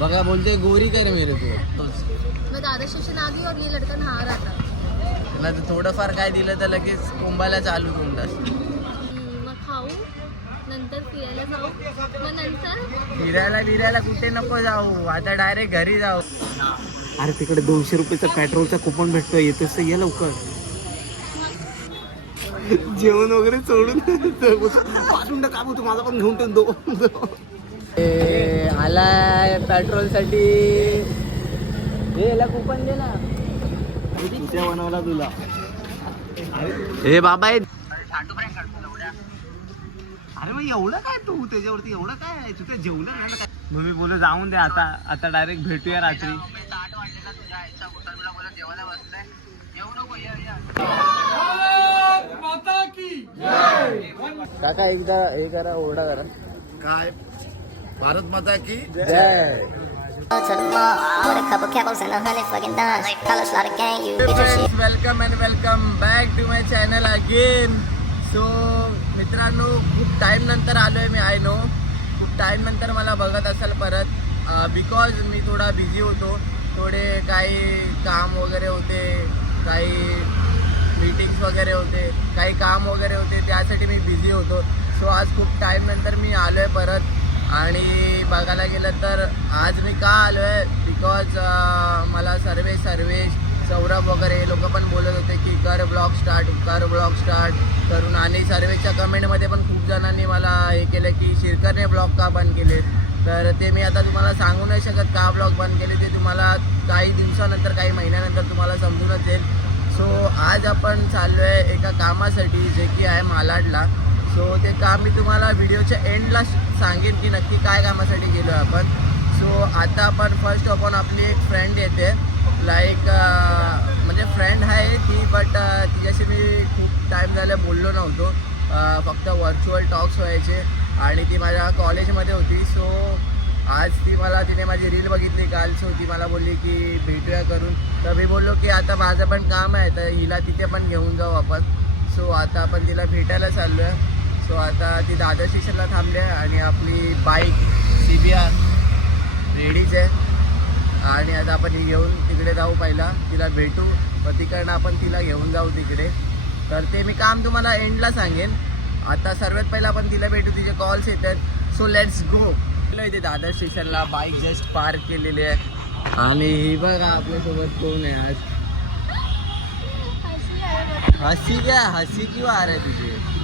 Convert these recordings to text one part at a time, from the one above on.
बघा बोलते गोरी कर मेरे तू. मैं दादा स्टेशन आ गई और ये लड़का नहा रहा था. तुला तर थोडंफार काय दिलं तर लगेच कोंबायला चालू मग खाऊ. नंतर फिरायला जाऊ. मग नंतर? फिरायला बिरायला कुठे नको जाऊ. आता डायरेक्ट घरी जाऊ. अरे तिकडे दोनशे रुपयाचा पेट्रोलचा कुपन भेटतोय. येतोस तर ये लवकर. जेवण वगैरे सोडून. पाच मिनिटं काम होतं माझा पण घेऊन ठेवतो आलाय पेट्रोलसाठी कुपन दे ना. तुझ्या बनवला तुला. हे बाबा हे अरे मग एवढं काय तू त्याच्यावरती एवढं काय आहे? तुझं जेवलं नाही ना काय? मग मी बोलू जाऊन दे आता. आता डायरेक्ट भेटूया रात्री. काका एकदा हे करा ओरडा करा. काय? भारत माता की जय. Welcome and welcome back to my channel again so मित्रांनो खूप टाईम नंतर आलोय मी आय नो खूप टाईम नंतर मला बघत असाल परत. बिकॉज मी थोडा बिझी होतो. थोडे काही काम वगैरे होते काही मीटिंग्स वगैरे होते काही काम वगैरे होते त्यासाठी मी बिझी होतो. सो आज खूप टाईम नंतर मी आलो आहे परत. आणि बघायला गेलं तर आज मी का आलो आहे बिकॉज मला सर्वे सर्वेश सौरभ वगैरे हे लोक पण बोलत होते की कर ब्लॉग स्टार्ट कर ब्लॉग स्टार्ट करून आणि सर्वेच्या कमेंटमध्ये पण खूप जणांनी मला हे केलं की शिरकरने ब्लॉग का बंद केले? तर ते मी आता तुम्हाला सांगू नाही शकत का ब्लॉग बंद केले ते तुम्हाला काही दिवसानंतर काही महिन्यानंतर तुम्हाला समजूनच येईल. सो आज आपण चाललो आहे एका कामासाठी जे की आहे मालाडला. सो ते काम मी तुम्हाला व्हिडिओच्या एंडला सांगेन की नक्की काय कामासाठी गेलो आहे आपण. सो आता आपण फर्स्ट आपण आपली एक फ्रेंड येते. लाईक म्हणजे फ्रेंड आहे ती बट तिच्याशी मी खूप टाईम झालं बोललो नव्हतो. फक्त व्हर्च्युअल टॉक्स व्हायचे. आणि ती माझ्या कॉलेजमध्ये होती. सो आज ती मला तिने माझी रील बघितली काल. सो ती मला बोलली की भेटूया करून. तर मी बोललो की आता माझं पण काम आहे तर हिला तिथे पण घेऊन जाऊ आपण. सो आता आपण तिला भेटायला चाललो आहे सो आता ती दादर स्टेशनला थांबली आहे आणि आपली बाईक सी बी आर रेडीच आहे. आणि आता आपण ही घेऊन तिकडे जाऊ पहिला. तिला भेटू. मग तिकडनं आपण तिला घेऊन जाऊ तिकडे. तर ते मी काम तुम्हाला एंडला सांगेन. आता सर्वात पहिला आपण तिला भेटू. तिचे कॉल्स येतात सो लेट्स गो इथे दादर स्टेशनला बाईक जस्ट पार्क केलेली आहे. आणि ही बघा आपल्यासोबत कोण आहे आज? हसी आहे क्या हसी क्यों? आ रहा है तुझे.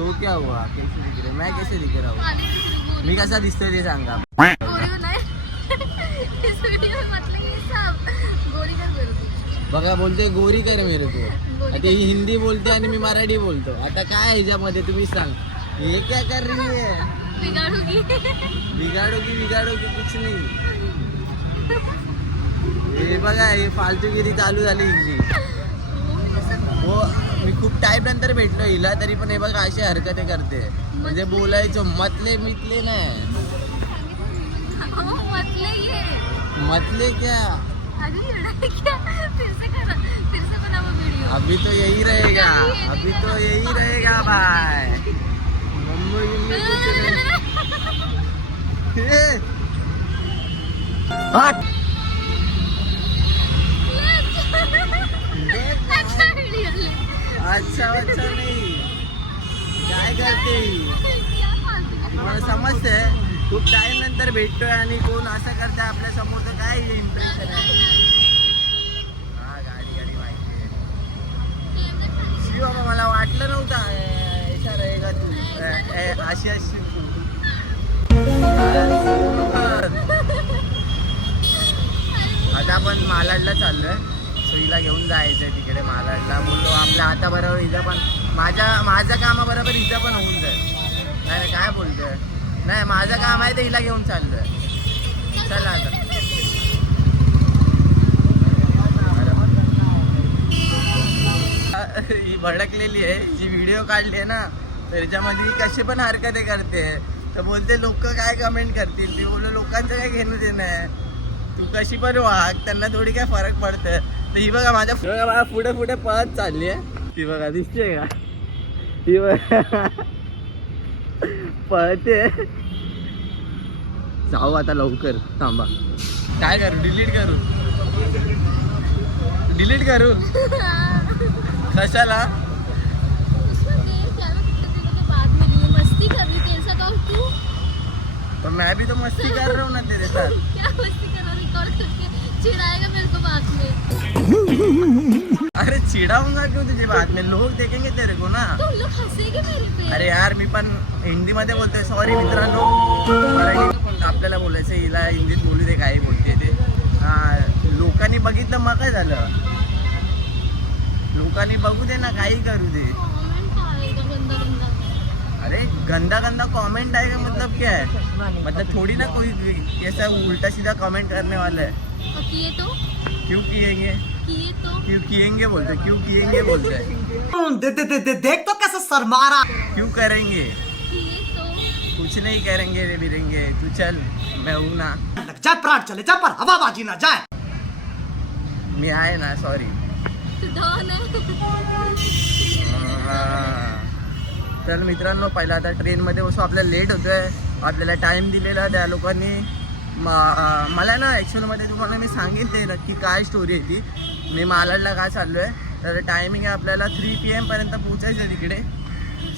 तो क्या हुआ? कैसे दिख रहे? मैं कैसे दिख रहा हूँ. मी कसा दिसतोय ते सांगा गोरी नाही इस वीडियो में कि सब गोरी कर मेरे को। बघा बोलते गोरी कर मेरे तू आता ही हिंदी बोलते आणि मी मराठी बोलतो आता काय ह्याच्यामध्ये तुम्ही सांग। हे क्या कर रही है? बिगाड़ूँगी। बिगाडोगी बिगाडोगी कुछ नाही। हे बघा हे फालतूगिरी चालू झाली हिची हो मी खूप टाईम नंतर भेटलो हिला तरी पण हे बघा अशी हरकते करते. म्हणजे बोलायचं मतले मितले नाही हो मतले क्या? अभी लड़ाई क्या? फिर से करा फिर से बना वो वीडियो अभी तो यही रहेगा अभी तो यही रहेगा भाई। मम्मी कुछ नहीं ए, देख ना. अच्छा वीडियो ले अच्छा अच्छा नाही। काय करते? मला समजतंय समजते खूप टाइम नंतर भेटतोय आणि कोण असं करते आपल्यासमोर तर काय इम्प्रेशन आहे हा गाडी गाडी माहिती आहे. बाबा मला वाटलं नव्हतं ए, ऐसा रहेगा तू? अशी अशी. आता आपण मालाडला चाललोय. सो हिला घेऊन आहे तिकडे मालाडला बोललो आपल्या हाताबरोबर हिचं पण माझ्या माझ्या कामाबरोबर हिचं पण होऊन जाईल. नाही काय बोलतोय? नाही माझं काम आहे ते हिला घेऊन चाललोय. चला आता. ही भडकलेली आहे जी व्हिडिओ काढली आहे ना त्याच्यामध्ये ही कशी पण हरकते करते. तर बोलते लोक काय कमेंट करतील? ती बोललो लोकांचं काय घेणं देणं आहे? तू कशी पण वाग त्यांना थोडी काय फरक पडतं ही बघा माझ्या बघा मला पुढे पुढे पळत चालली आहे. ती बघा दिसते का? ही बघा. पळते. जाऊ आता लवकर थांबा. काय करू? डिलीट करू? डिलीट करू? कशाला? है तू तो मैं भी तो मस्ती कर रहा हूँ ना तेरे साथ क्या मस्ती कर रहा रिकॉर्ड करके चिढ़ाएगा को अरे चिढ़ाऊंगा क्यों तुझे बाद में? लोग देखेंगे तेरे को ना। तुम लोग हंसेगे मेरे पे। अरे यार मी पण हिंदीमध्ये बोलतोय सॉरी मित्रांनो आपल्याला बोलायचं हिला हिंदीत बोलू दे काही बोलते ते. लोकांनी बघितलं मग काय झालं? लोकांनी बघू दे ना काही करू दे. अरे गंदा गंदा कमेंट आएगा मतलब क्या है? मतलब थोड़ी ना कोई ऐसा उल्टा सीधा कमेंट करने वाला है। तो? क्यों किएँगे? तो। क्यों किएँगे बोलते क्यों किएँगे बोलते हैं? दे, दे, दे, दे, देख तो कैसे शर्मा रहा क्यों करेंगे? तो। कुछ नहीं करेंगे रे बिरेंगे। तू चल मैं हूँ ना। लग जाए प्राण चले जाए पर हवाबाजी ना जाए मी आहे ना सॉरी तू है। तर मित्रांनो पहिला आता ट्रेनमध्ये बसू आपल्याला लेट होतोय. आपल्याला टाईम दिलेला त्या लोकांनी. अं, मला ना ॲक्च्युअलमध्ये तुम्हाला मी सांगेल ते नक्की काय स्टोरी आहे ती. मी मालाडला काय चाललो आहे तर टायमिंग आहे आपल्याला थ्री पी एमपर्यंत पोहोचायचं आहे तिकडे.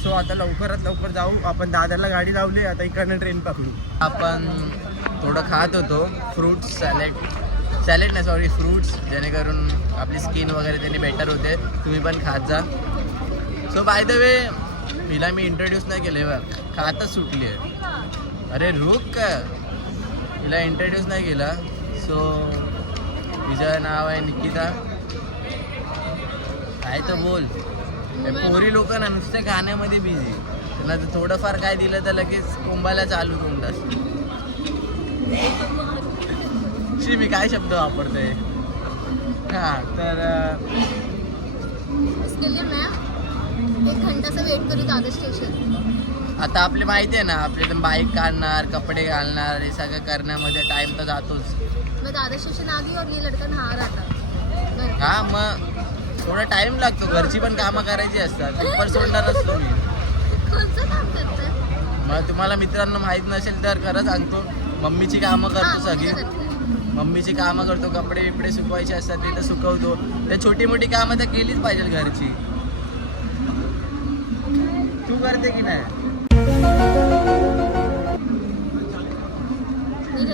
सो आता लवकरात लवकर जाऊ. आपण दादरला गाडी लावली आता इकडनं ट्रेन पकडू. आपण थोडं खात होतो. फ्रूट्स सॅलेड सॅलेड नाही सॉरी फ्रूट्स जेणेकरून आपली स्किन वगैरे त्यांनी बेटर होते. तुम्ही पण खात जा. सो बाय द वे हिला मी इंट्रोड्यूस नाही केले बघ. खातच सुटली आहे. अरे रुक का इंट्रोड्यूस नाही केला. सो तिचं नाव आहे निकिता. काय तर बोल. पोरी लोक ना नुसते गाण्यामध्ये बिझी त्यांना थोडंफार काय दिलं तर लगेच कोंबायला चालू तोंडात शी मी काय शब्द वापरतोय? हां तर एक वेट करू दादा स्टेशन आता आपले माहिती आहे ना आपले बाईक काढणार कपडे घालणार हे सगळं करण्यामध्ये टाइम तर जातोच. मैं दादर स्टेशन आ गई और ये लड़का नहा रहा था. घर पे। हा मग थोडा टाइम लागतो. घरची पण कामं करायची असतात. पेपर सोडणार असतो. मी काम मग तुम्हाला मित्रांनो माहीत नसेल तर खरं सांगतो. मम्मीची कामं हाँ, करतो मम्मी सगळी. करते। मम्मीची कामं करतो. कपडे बिपडे सुकवायचे असतात ते तर सुकवतो. त्या छोटी मोठी कामं तर केलीच पाहिजे घरची. तू करते की नाही?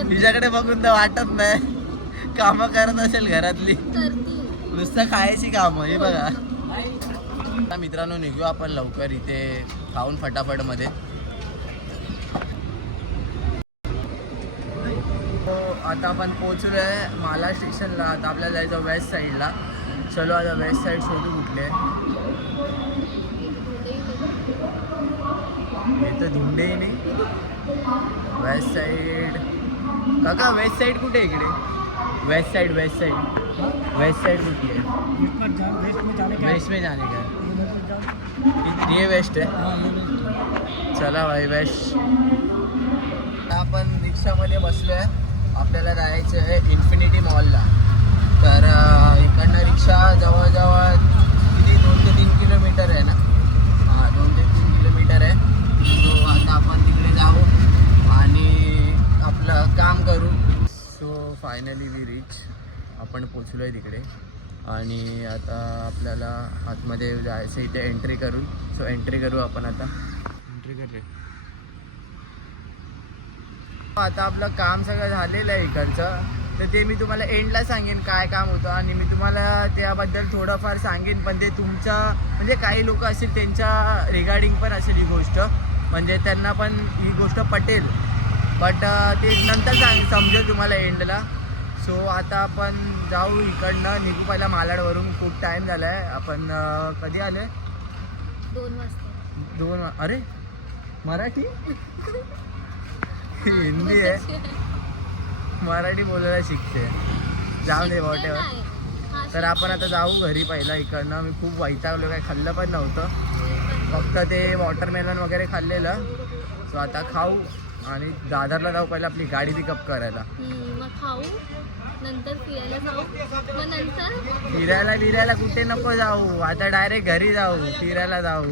तिच्याकडे बघून तर वाटत नाही. काम करत असेल घरातली. नुसतं खायची काम हे बघा. आता मित्रांनो निघू आपण लवकर इथे खाऊन फटाफटमध्ये. हो, आता आपण पोहोचलोय माला स्टेशनला. आता आपल्याला जायचं वेस्ट साईडला चलो आता वेस्ट साईड शोधू कुठले. इथं धुंडेही नाही वेस्ट साईड काका वेस्ट साईड कुठे आहे इकडे? West side west side west side कुठे आहे? वेस्ट मे जाने का ये वेस्ट आहे चला भाई वेस्ट आपण रिक्षामध्ये बसलो आहे. आपल्याला जायचं आहे इन्फिनिटी मॉलला तर इकडनं रिक्षा जवळजवळ किती दोन ते तीन किलोमीटर आहे ना हां दोन ते तीन किलोमीटर आहे सो आता आपण तिकडे जाऊ आणि आपलं काम करू सो फायनली वी रीच आपण पोचलो आहे तिकडे. आणि आता आपल्याला आतमध्ये जायचं इथे एंट्री करू सो एंट्री करू आपण आता. एंट्री कर रे. आता आपलं काम सगळं झालेलं आहे इकडचं. तर ते मी तुम्हाला एंडला सांगेन काय काम होतं. आणि मी तुम्हाला त्याबद्दल थोडंफार सांगेन. पण ते तुमच्या म्हणजे काही लोक असतील त्यांच्या रिगार्डिंग पण असेल ही गोष्ट. म्हणजे त्यांना पण ही गोष्ट पटेल. बट ते नंतर सांग समजेल तुम्हाला एंडला सो आता आपण जाऊ इकडनं. निघू पहिला मालाडवरून खूप टाईम झाला आहे आपण कधी आले दोन वाजता. दोन वा- अरे! मराठी? हिंदी आहे. मराठी बोलायला शिकते. जाऊ दे वॉटेवर तर आपण आता जाऊ घरी पहिला इकडनं. मी खूप वैतागलो काय खाल्लं पण नव्हतं. फक्त ते वॉटरमेलन वगैरे खाल्लेलं. सो आता खाऊ. आणि दादरला जाऊ पहिला आपली गाडी पिकअप करायला. हम्म, मग खाऊ. नंतर फिरायला जाऊ. मग नंतर? फिरायला बिरायला कुठे नको जाऊ. आता डायरेक्ट घरी जाऊ फिरायला जाऊ.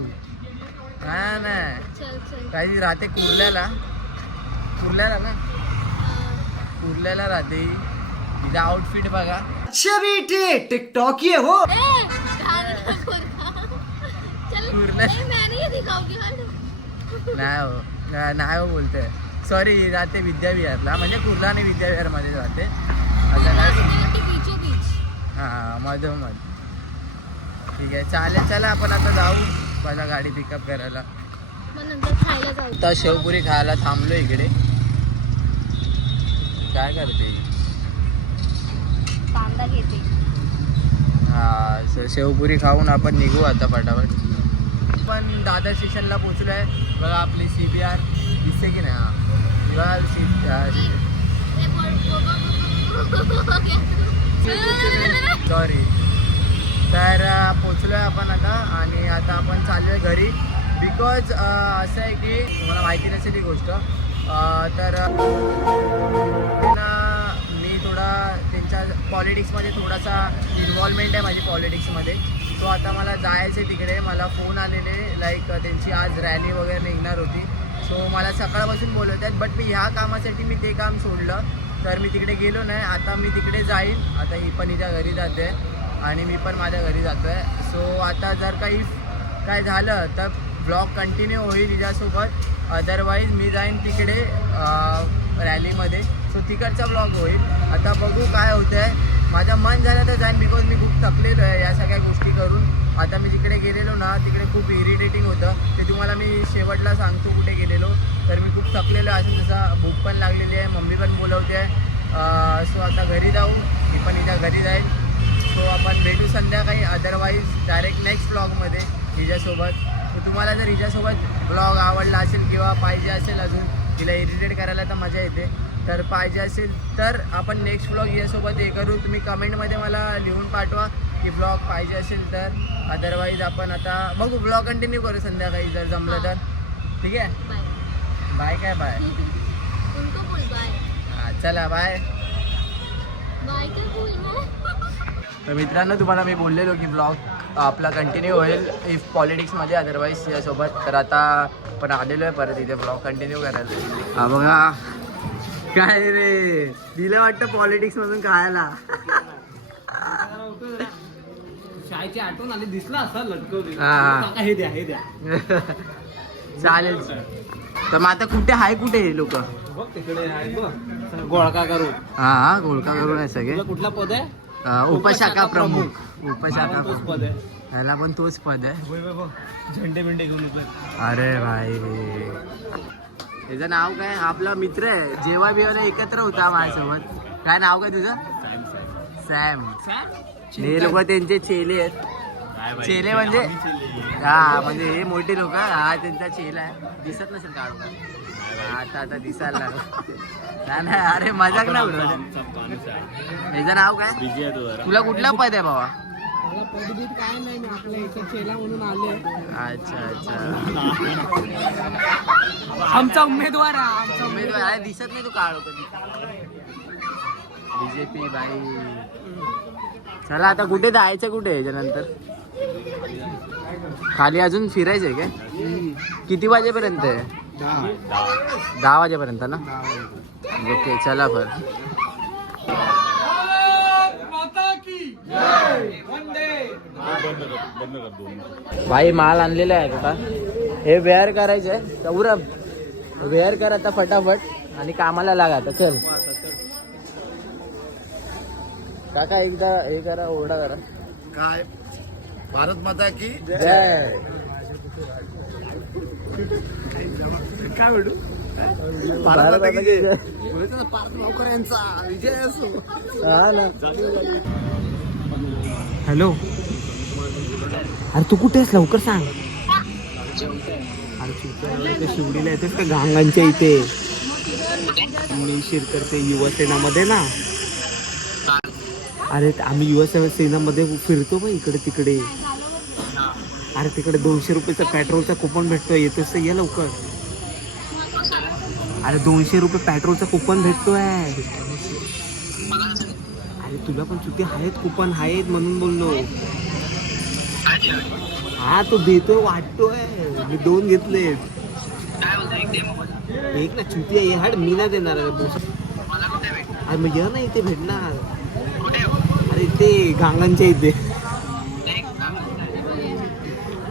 हा ना. चल चल. काही राहते कुर्ल्याला? कुर्ल्याला ना? कुर्ल्याला राहते. ही. तिचा आउटफिट बघा. अच्छे बेटे टिकटॉक ये हो. ए, गाने नको ना. चल. कुर्ला- नहीं, मैं नहीं ये दिखाऊंगी हट. नाही हो. नाही हो बोलते सॉरी राहते विद्याविहारला. म्हणजे कुर्ला आणि विद्याविहारमध्ये राहते असं काय हां मधोमध. ठीक आहे चालेल चला आपण आता जाऊ. पहिला गाडी पिकअप करायला. आता शेवपुरी खायला थांबलो इकडे. काय करते? कांदा घेते. हा शेवपुरी खाऊन आपण निघू आता फटाफट पण दादर स्टेशनला पोचलो आहे बघा आपली सी बी आर. दिसते की नाही? हा. बघा सी बी सॉरी तर पोचलो आहे आपण आता आणि आता आपण चाललो आहे घरी बिकॉज असं आहे की तुम्हाला माहिती नसेल ही गोष्ट तर मी थोडा त्यांच्या पॉलिटिक्समध्ये थोडासा इन्व्हॉल्वमेंट आहे माझी पॉलिटिक्समध्ये. सो आता मला जायचं आहे तिकडे. मला फोन आलेले लाईक त्यांची आज रॅली वगैरे निघणार होती. सो मला सकाळपासून बोलवत आहेत बट मी ह्या कामासाठी मी ते काम सोडलं. तर मी तिकडे गेलो नाही. आता मी तिकडे जाईन. आता ही पण हिच्या घरी जाते. आणि मी पण माझ्या घरी जातो आहे सो आता जर काही काय झालं तर ब्लॉग कंटिन्यू होईल हिच्यासोबत. अदरवाईज मी जाईन तिकडे रॅलीमध्ये सो तिकडचा ब्लॉग होईल. आता बघू काय होतं आहे माझं मन झालं तर जाईन बिकॉज मी खूप थकलेलो आहे या सगळ्या गोष्टी करून. आता मी जिकडे गेलेलो ना तिकडे खूप इरिटेटिंग होतं. ते तुम्हाला मी शेवटला सांगतो कुठे गेलेलो. तर मी खूप थकलेलो आहे. असं जसं भूक पण लागलेली आहे मम्मी पण बोलवते आहे. सो आता घरी जाऊ. मी पण इथं घरी जाईल सो आपण भेटू संध्याकाळी. अदरवाईज डायरेक्ट नेक्स्ट ब्लॉगमध्ये हिच्यासोबत तुम्हाला जर हिच्यासोबत ब्लॉग आवडला असेल किंवा पाहिजे असेल अजून तिला इरिटेट करायला तर मजा येते. तर पाहिजे असेल तर आपण नेक्स्ट ब्लॉग यासोबत हे करू. तुम्ही कमेंटमध्ये मला लिहून पाठवा की ब्लॉग पाहिजे असेल तर. अदरवाईज आपण आता बघू. ब्लॉग कंटिन्यू करू संध्याकाळी जर जमलं तर. ठीक आहे? बाय बाय काय बाय उनको बोल बाय हा, चला बाय तर मित्रांनो तुम्हाला मी बोललेलो की ब्लॉग आपला कंटिन्यू होईल इफ पॉलिटिक्समध्ये अदरवाईज यासोबत. तर आता पण आलेलो आहे परत इथे ब्लॉग कंटिन्यू करायला. हा बघा. काय रे? दिलं वाटतं पॉलिटिक्समधून खायला. शाळेची आठवण आली दिसला असा लटकवली हा. काका द्या हे द्या. चालेल. तर मग आता कुठे आहे कुठे हे लोक? तिकडे गोळका करून हा हा गोळका करून आहे सगळे. कुठला पद आहे? उपशाखा प्रमुख उपशाखा प्रमुख पद आहे याला पण तोच पद आहे. झेंडे बिंडे घेऊन अरे भाई. त्याचं नाव काय? आपला मित्र आहे. जेव्हा बिवाला एकत्र होता माझ्यासोबत. काय नाव काय तुझं? सॅम हे लोक त्यांचे चेले आहेत. चेले म्हणजे हा म्हणजे हे मोठे लोक. हा त्यांचा चेला आहे. दिसत नसेल काढून आता आता दिसायला लागलं. नाही, अरे मजाक ना ह्याचं नाव काय? तुला कुठला पद आहे बाबा? मला पदबीत काय नाही मी आपल्या इथे चेला म्हणून आले. अच्छा अच्छा. आमचा उमेदवार आमचा उमेदवार. आहे दिसत नाही तू कधी. बीजेपी बाई. चला आता कुठे जायचं कुठे याच्यानंतर? खाली अजून फिरायचंय काय? किती वाजेपर्यंत आहे? दहा वाजेपर्यंत ना? ओके चला पर भाई माल आणलेला आहे का हे वेअर करायचं आहे. सौरभ वेअर कर आता फटाफट. आणि कामाला लागा आता चल. काका एकदा हे करा ओरडा करा काय? भारत माता की जय. काय विजय असो. हॅलो. अरे तू कुठे आहेस? लवकर सांग. अरे शिवडीला येतेस का? गांगांच्या इथे. मी शिरकरते युवा सेनामध्ये ना. अरे आम्ही युवा सेना सेनामध्ये फिरतो बा इकडे तिकडे. अरे तिकडे दोनशे रुपयेचा पेट्रोलचा कुपन भेटतोय येतोस तर ये लवकर. अरे दोनशे रुपये पेट्रोलचा कुपन भेटतोय. अरे तुला पण चुकी आहेत कुपन आहेत म्हणून बोललो. हा तो देतोय वाटतोय. मी दोन घेतले. एक ना चुती आहे. हाड मी ना देणार. अरे मग ये ना इथे भेटणार. अरे ते गांगांच्या इथे.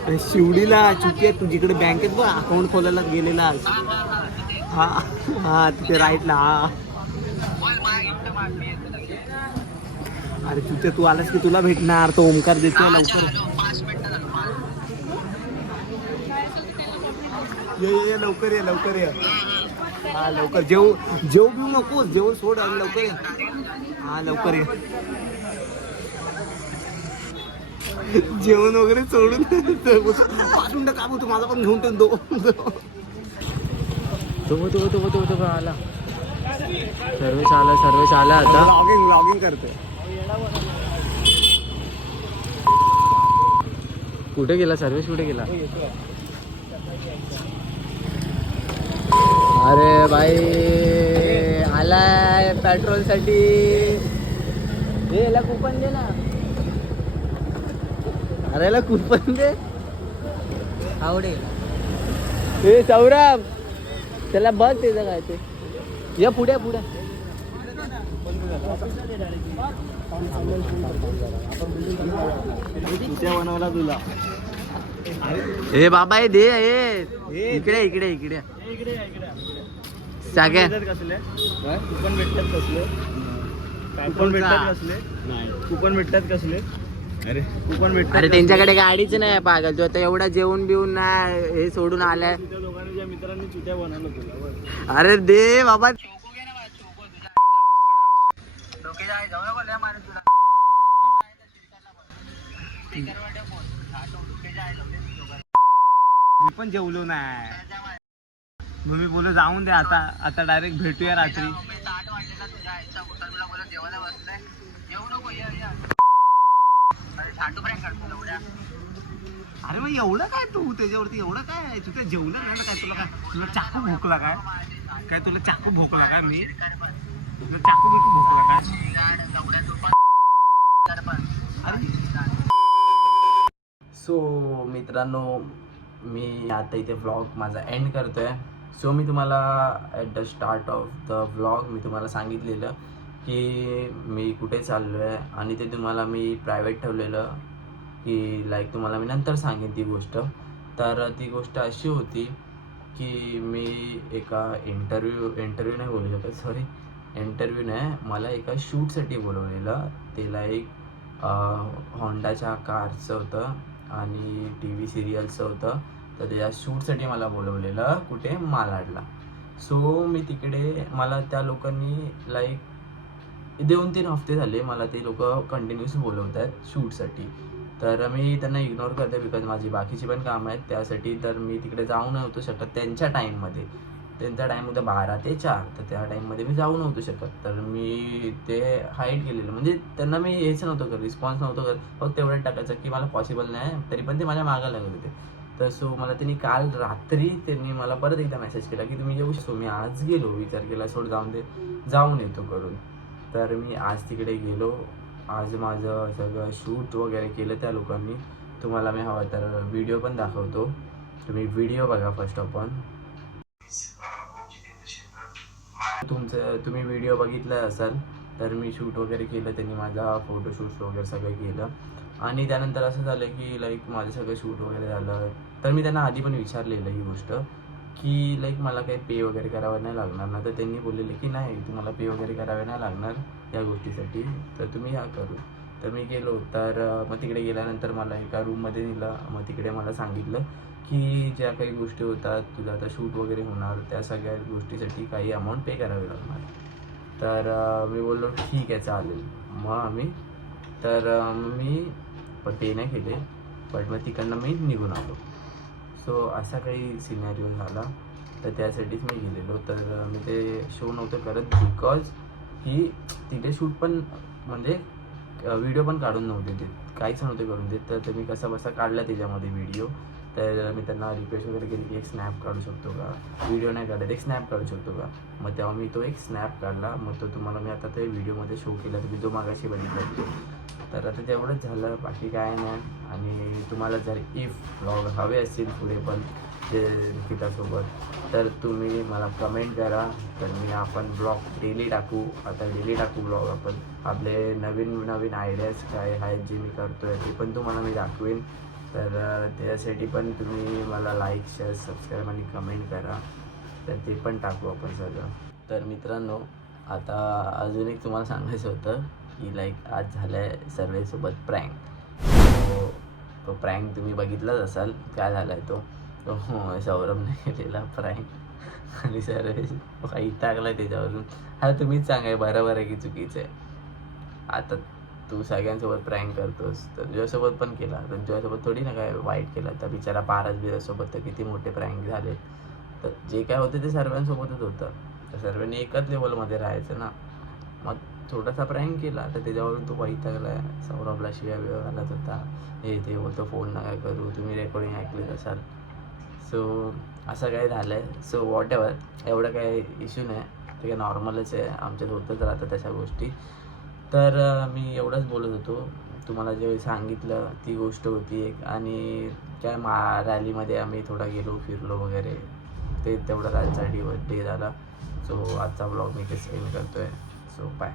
शिवडीला चुकी तू जिकडे बँकेत बघ अकाउंट खोलायला गेलेला हा हा तिथे राईटला हा. अरे तुझ्या तू आलास की तुला भेटणार तो ओमकार देतो लवकर. ये ये लवकर ये लवकर ये. हा लवकर. जेव जेव घेऊ नकोस जेवण सोड आणि लवकर ये. हा लवकर ये. जेवण वगैरे सोडून पाच मिनिटं काम होतं माझा पण घेऊन तो तो तो तो तो आला. सर्वेच आला सर्वेच आला आता. लॉगिंग लॉगिंग करतोय. कुठे गेला? सर्वेश कुठे गेला? अरे भाई आलाय पेट्रोलसाठी दे याला कुपन दे ना. अरे याला कुपन दे. आवडेल ए सौरभ त्याला बघ त्याचं काय ते. या पुढे पुढे बनवला तुला. ए बाबा हे दे हे इकडे इकडे इकडे. सगळ्या कसले? कुपन भेटतात कसले? कुपन भेटतात कसले? कुपन भेटतात कसले? अरे. कुपन भेटतात अरे त्यांच्याकडे गाडीच नाही पागल. तू आता एवढा जेवण बिवून नाही हे सोडून आलाय. त्या लोकांनी ज्या मित्रांनी चुट्या बनवलं तुला बघ. अरे दे बाबा. मी पण जेवलो नाही. मग मी बोलू जाऊन दे आता. आता डायरेक्ट भेटूया रात्री. अरे मग एवढं काय तू त्याच्यावरती एवढं काय तुझ्या जेवलं नाही ना काय? तुला काय? तुला चाकू भोकला काय? काय तुला चाकू भोकला काय मी? तुला चाकू बिकू भोकला काय? सो मित्रांनो मी आता इथे व्लॉग माझा एंड करतोय. सो मी तुम्हाला at the start of the vlog मी तुम्हाला सांगितलेलं की मी कुठे चाललो आहे आणि ते तुम्हाला मी प्रायव्हेट ठेवलेलं की लाईक तुम्हाला मी नंतर सांगेन ती गोष्ट. तर ती गोष्ट अशी होती की मी एका इंटरव्ह्यू इंटरव्ह्यू नाही बोलू शकत सॉरी इंटरव्ह्यू नाही मला एका शूटसाठी बोलवलेलं. ते लाईक होंडाच्या कारचं होतं आणि टी व्ही सिरियलचं होतं. तर त्या शूटसाठी मला बोलवलेलं कुठे? मालाडला. सो मी तिकडे मला त्या लोकांनी लाईक दोन तीन हफ्ते झाले मला ते लोक कंटिन्युअस बोलवत आहेत शूटसाठी. तर मी त्यांना इग्नोर करते बिकॉज माझी बाकीची पण कामं आहेत. त्यासाठी तर मी तिकडे जाऊ नव्हतो शकत त्यांच्या टाईममध्ये त्यांचा टाईम होता बारा ते चार. तर त्या टाईममध्ये मी जाऊ नव्हतो शकत. तर मी ते हाईट केलेलं. म्हणजे त्यांना मी हेच नव्हतं करत रिस्पॉन्स नव्हतं करत. फक्त एवढं टाकायचं की मला पॉसिबल नाही तरी पण ते माझ्या मागं लागत होते. तर सो मला त्यांनी काल रात्री त्यांनी मला परत एकदा मेसेज केला की तुम्ही येऊ शकतो. मी आज गेलो. विचार केला सोड जाऊन दे. जाऊन येतो करून. तर मी आज तिकडे गेलो. आज माझं सगळं शूट वगैरे केलं त्या लोकांनी. तुम्हाला मी हवा तर व्हिडिओ पण दाखवतो. तुम्ही व्हिडिओ बघा फर्स्ट ऑफ ऑल तुमचं तुम्ही व्हिडिओ बघितला असाल तर मी शूट वगैरे केलं त्यांनी माझा फोटोशूट वगैरे सगळं केलं. आणि त्यानंतर असं झालं की लाईक माझं सगळं शूट वगैरे झालं. तर मी त्यांना आधी पण विचारलेलं ही गोष्ट. की लाईक मला काही पे वगैरे करावं नाही लागणार ना. तर त्यांनी बोललेले की नाही तुम्हाला पे वगैरे करावे नाही लागणार या गोष्टीसाठी. तर तुम्ही या करू. तर मी गेलो. तर मग तिकडे गेल्यानंतर मला एका रूममध्ये नेलं. मग तिकडे मला सांगितलं की ज्या काही गोष्टी होतात तुझं आता शूट वगैरे होणार त्या सगळ्या गोष्टीसाठी काही अमाऊंट पे करावे लागणार. तर मी बोललो ठीक आहे चालेल. मग आम्ही तर मी पण पे नाही केले. बट मग तिकडनं मी निघून आलो. सो असा काही सिनॅरिओ झाला. तर त्यासाठीच मी गेलेलो. तर मी ते शो नव्हतं करत बिकॉज की तिथे शूट पण म्हणजे व्हिडिओ पण काढून नव्हते देत काहीच नव्हते करून देत. तर मी कसा बसा काढला त्याच्यामध्ये व्हिडिओ तर मी त्यांना रिक्वेस्ट वगैरे केली की एक स्नॅप काढू शकतो का? व्हिडिओ नाही काढत. एक स्नॅप काढू शकतो का? मग तेव्हा मी तो एक स्नॅप काढला. मग तो तुम्हाला मी आता ते व्हिडिओमध्ये शो केला. तुम्ही जो मागाशी बघितला. तर आता तेवढंच झालं. बाकी काय नाही. आणि तुम्हाला जर इफ ब्लॉग हवे असतील पुढे पण ते निकितासोबत तर तुम्ही मला कमेंट करा. तर मी आपण ब्लॉग डेली टाकू. आता डेली टाकू ब्लॉग आपण. आपले नवीन नवीन आयडियाज काय आहेत जे मी करतो आहे ते पण तुम्हाला मी दाखवेन. तर त्यासाठी पण तुम्ही मला लाईक शेअर सबस्क्राईब आणि कमेंट करा. तर ते पण टाकू आपण सगळं. तर मित्रांनो आता अजून एक तुम्हाला सांगायचं होतं की लाईक आज झालं आहे सर्वेसोबत प्रँक तो प्रँक तुम्ही बघितलाच असाल काय झाला आहे तो? तो हो, सौरभने केलेला प्रँक आणि सर काही टाकला त्याच्यावरून. हा तुम्हीच सांगाय बरोबर आहे की चुकीचं आहे? आता तू सगळ्यांसोबत प्रँक करतोस तर तुझ्यासोबत पण केला. तर तुझ्यासोबत थोडी ना काय वाईट केलं? तर बिचारा पारस बिरासोबत तर किती मोठे प्रँक झाले. तर जे काय होते ते सर्वांसोबतच होतं. तर सर्वांनी एकच लेवलमध्ये राहायचं ना. मग थोडासा प्रँक केला तर त्याच्यावरून तो वैतागला सौरभला शिव्या बिव्या घालत होता. हे ते बोलतो फोन नका करू तुम्ही रेकॉर्डिंग ऐकलीच असाल. सो असं काय झालं आहे सो वॉट एवर एवढं काही इश्यू नाही. ते काही नॉर्मलच आहे. आमच्यात होतच राहतं तशा गोष्टी. तर मी एवढंच बोलत होतो. तुम्हाला जे सांगितलं ती गोष्ट होती एक. आणि काय मा रॅलीमध्ये आम्ही थोडा गेलो फिरलो वगैरे. ते तेवढा राजचा डे डे झाला. सो आजचा ब्लॉग मी ते सेंड करतो आहे सो बाय